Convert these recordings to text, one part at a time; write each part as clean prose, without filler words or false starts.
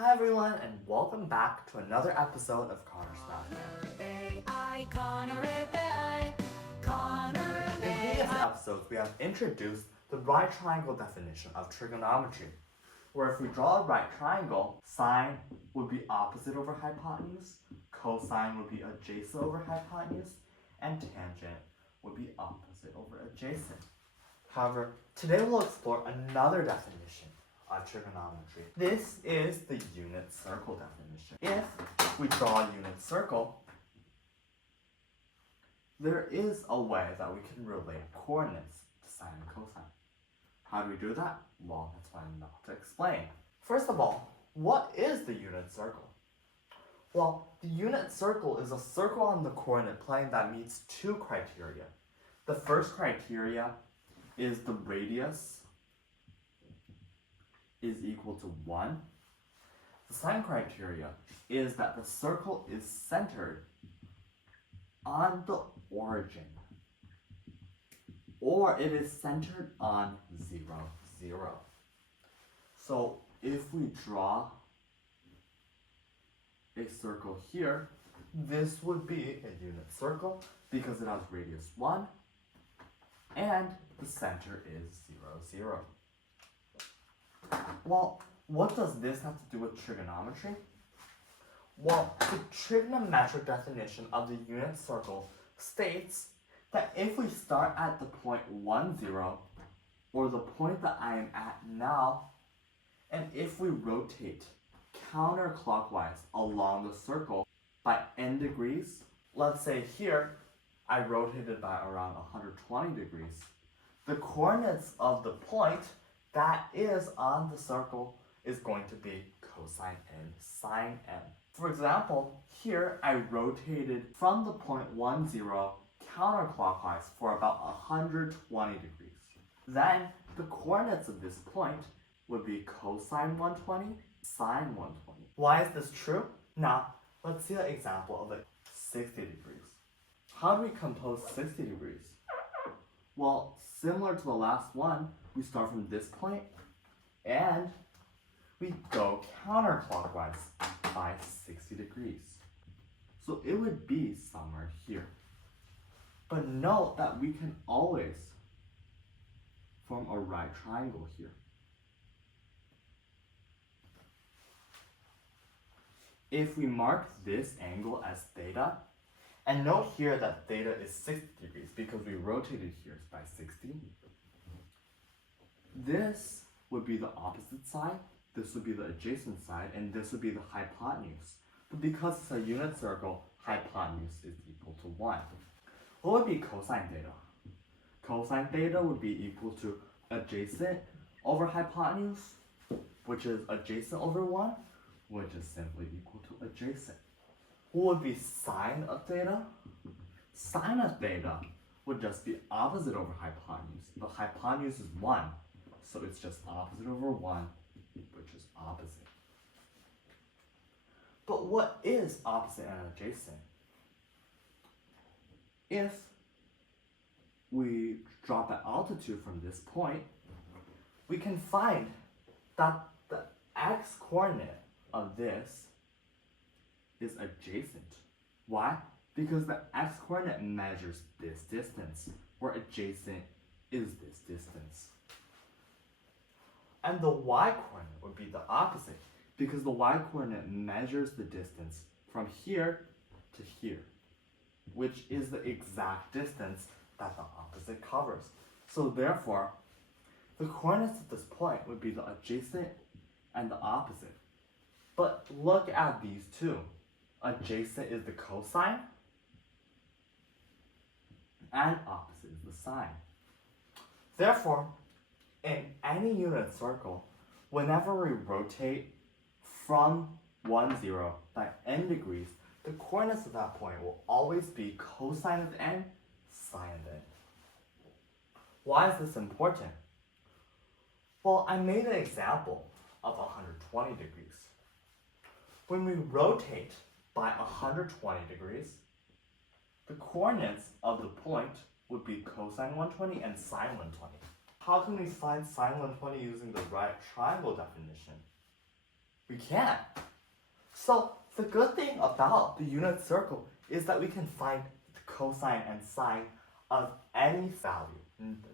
Hi everyone, and welcome back to another episode of Connor's Math. In previous episodes, we have introduced the right triangle definition of trigonometry, where if we draw a right triangle, sine would be opposite over hypotenuse, cosine would be adjacent over hypotenuse, and tangent would be opposite over adjacent. However, today we'll explore another definition of trigonometry. This is the unit circle definition. If we draw a unit circle, there is a way that we can relate coordinates to sine and cosine. How do we do that? Well, that's what I'm about to explain. First of all, what is the unit circle? Well, the unit circle is a circle on the coordinate plane that meets two criteria. The first criteria is the radius is equal to 1. The second criteria is that the circle is centered on the origin, or it is centered on 0, 0. So if we draw a circle here, this would be a unit circle because it has radius 1 and the center is 0, 0. Well, what does this have to do with trigonometry? Well, the trigonometric definition of the unit circle states that if we start at the point 1, 0, or the point that I am at now, and if we rotate counterclockwise along the circle by n degrees, let's say here I rotated by around 120 degrees, the coordinates of the point that is on the circle is going to be cosine n, sine n. For example, here I rotated from the point 1, 0 counterclockwise for about 120 degrees. Then the coordinates of this point would be cosine 120, sine 120. Why is this true? Now, let's see an example of 60 degrees. How do we compose 60 degrees? Well, similar to the last one, we start from this point and we go counterclockwise by 60 degrees. So it would be somewhere here. But note that we can always form a right triangle here. If we mark this angle as theta, and note here that theta is 60 degrees because we rotated here by 60. This would be the opposite side, this would be the adjacent side, and this would be the hypotenuse. But because it's a unit circle, hypotenuse is equal to 1. What would be cosine theta? Cosine theta would be equal to adjacent over hypotenuse, which is adjacent over 1, which is simply equal to adjacent. What would be sine of theta? Sine of theta would just be opposite over hypotenuse. The hypotenuse is 1, so it's just opposite over 1, which is opposite. But what is opposite and adjacent? If we drop at altitude from this point, we can find that the x-coordinate of this is adjacent. Why? Because the x-coordinate measures this distance, where adjacent is this distance. And the y-coordinate would be the opposite, because the y-coordinate measures the distance from here to here, which is the exact distance that the opposite covers. So therefore, the coordinates at this point would be the adjacent and the opposite. But look at these two. Adjacent is the cosine, and opposite is the sine. Therefore, in any unit circle, whenever we rotate from 1, 0 by n degrees, the coordinates of that point will always be cosine of n, sine of n. Why is this important? Well, I made an example of 120 degrees. When we rotate by 120 degrees, the coordinates of the point would be cosine 120 and sine 120. How can we find sine 120 using the right triangle definition? We can't. So the good thing about the unit circle is that we can find the cosine and sine of any value.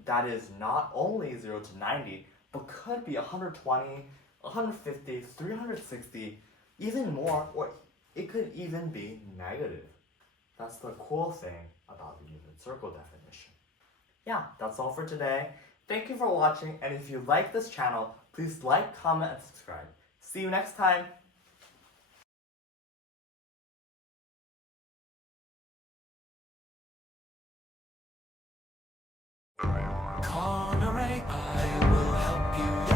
That is not only 0 to 90, but could be 120, 150, 360, even more, or it could even be negative. That's the cool thing about the unit circle definition. Yeah, that's all for today. Thank you for watching, and if you like this channel, please like, comment, and subscribe. See you next time! Trigonometry, I will help you.